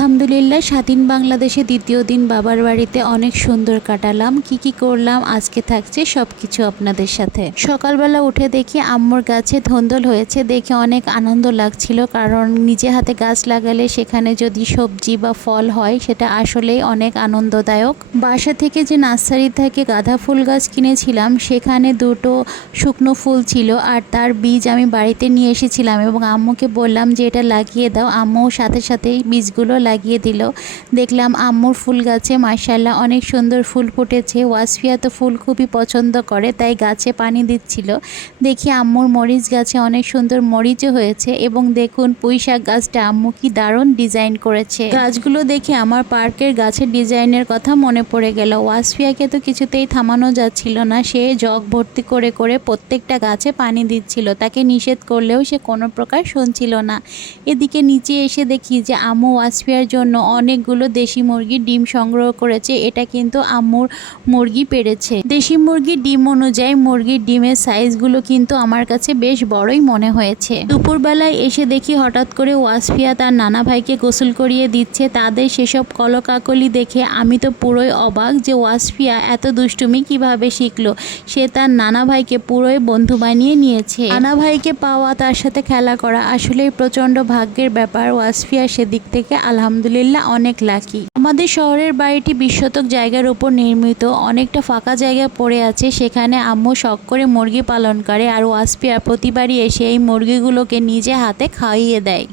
আলহামদুলিল্লাহ, স্বাধীন বাংলাদেশে দ্বিতীয় দিন বাবার বাড়িতে অনেক সুন্দর কাটালাম। কি কি করলাম, আজকে থাকছে সব কিছু আপনাদের সাথে। সকালবেলা উঠে দেখি আম্মুর গাছে ধন্দল হয়েছে, দেখে অনেক আনন্দ লাগছিল, কারণ নিজে হাতে গাছ লাগালে সেখানে যদি সবজি বা ফল হয়, সেটা আসলেই অনেক আনন্দদায়ক। বাসা থেকে যে নার্সারি থেকে গাঁদা ফুল গাছ কিনেছিলাম, সেখানে দুটো শুকনো ফুল ছিল আর তার বীজ আমি বাড়িতে নিয়ে এসেছিলাম এবং আম্মুকে বললাম যে, এটা লাগিয়ে দাও। আম্মু সাথে সাথেই বীজগুলো লাগিয়ে দিল। দেখলাম আম্মুর ফুল গাছে মার্শাল্লাহ অনেক সুন্দর ফুল ফুটেছে। ওয়াসফিয়া তো ফুল খুবই পছন্দ করে, তাই গাছে পানি দিচ্ছিল। দেখি আম্মুর মরিচ গাছে অনেক সুন্দর মরিচও হয়েছে এবং দেখুন পুঁই শাক গাছটা আম্মু কি দারুণ ডিজাইন করেছে। গাছগুলো দেখে আমার পার্কের গাছের ডিজাইনের কথা মনে পড়ে গেল। ওয়াসফিয়াকে তো কিছুতেই থামানো যাচ্ছিল না, সে জগ ভর্তি করে করে প্রত্যেকটা গাছে পানি দিচ্ছিল। তাকে নিষেধ করলেও সে কোনো প্রকার শুনছিল না। এদিকে নিচে এসে দেখি যে আম্মু ওয়াসফিয়ার জন্য অনেকগুলো দেশি মুরগির ডিম সংগ্রহ করেছে, এটা কিন্তু আম্মুর মুরগি পেরেছে। দেশি মুরগির ডিম অনুযায়ী মুরগির ডিমের সাইজগুলো কিন্তু আমার কাছে বেশ বড়ই মনে হয়েছে। দুপুরবেলায় এসে দেখি হঠাৎ করে ওয়াসফিয়া তার নানা ভাইকে গোসল করিয়ে দিচ্ছে, তাদের সেসব কলকাকলি দেখে আমি তো পুরোই অবাক যে ওয়াসফিয়া এত দুষ্টুমি কীভাবে শিখলো। সে তার নানা ভাইকে পুরোই বন্ধু বানিয়ে নিয়েছে। নানা ভাইকে পাওয়া, তার সাথে খেলা করা আসলেই প্রচণ্ড ভাগ্যের ব্যাপার, ওয়াসফিয়া সেদিক থেকে আলহামদুলিল্লাহ, অনেক লাকি আমাদের শহরের বাড়িটি বিশ শতক জায়গার উপর নির্মিত। অনেকটা ফাঁকা জায়গা পড়ে আছে। সেখানে আম্মু শখ করে মুরগি পালন করে আর ওয়াসপিয়া প্রতিবারই এসে এই মুরগিগুলোকে নিজে হাতে খাইয়ে দেয়।